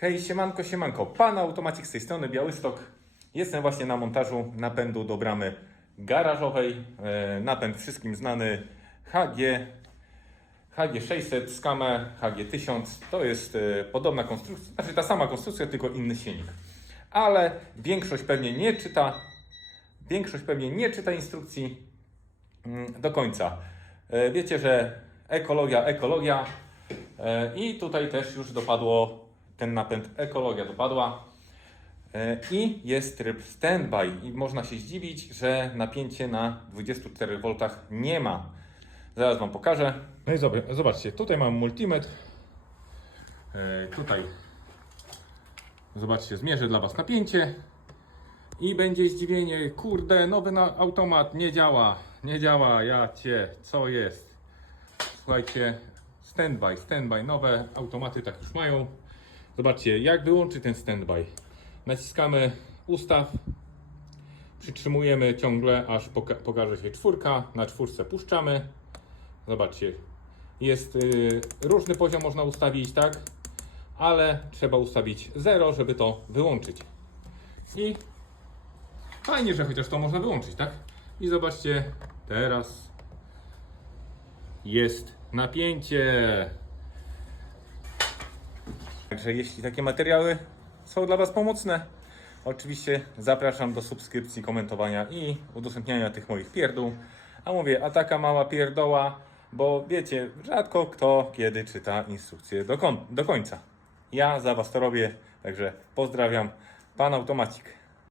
Hej, siemanko, siemanko. Pan Automatik z tej strony Białystok. Jestem właśnie na montażu napędu do bramy garażowej. E, napęd wszystkim znany HG. HG600, Skame, HG1000. To jest e, podobna konstrukcja, znaczy ta sama konstrukcja, tylko inny silnik. Ale większość pewnie nie czyta, większość pewnie nie czyta instrukcji mm, do końca. E, Wiecie, że ekologia, ekologia. I tutaj też już dopadło ten napęd, ekologia dopadła. E, I jest tryb standby i można się zdziwić, że napięcie na 24 V nie ma. Zaraz Wam pokażę. No i zob- zobaczcie, tutaj mam multimetr. E, Tutaj zobaczcie, zmierzę dla Was napięcie. I będzie zdziwienie, kurde, nowy automat nie działa, nie działa, ja cię, co jest? Słuchajcie, standby, standby, nowe automaty tak już mają. Zobaczcie, jak wyłączy ten standby. Naciskamy ustaw, przytrzymujemy ciągle, aż poka- pokaże się czwórka, na czwórce puszczamy. Zobaczcie, jest y, różny poziom można ustawić, tak? Ale trzeba ustawić 0, żeby to wyłączyć. I Fajnie, że chociaż to można wyłączyć, tak? I zobaczcie, teraz jest napięcie. Także jeśli takie materiały są dla Was pomocne, oczywiście zapraszam do subskrypcji, komentowania i udostępniania tych moich pierdół. A mówię, a taka mała pierdoła, bo wiecie, rzadko kto kiedy czyta instrukcję do, do końca. Ja za Was to robię, także pozdrawiam, Pan Automacik.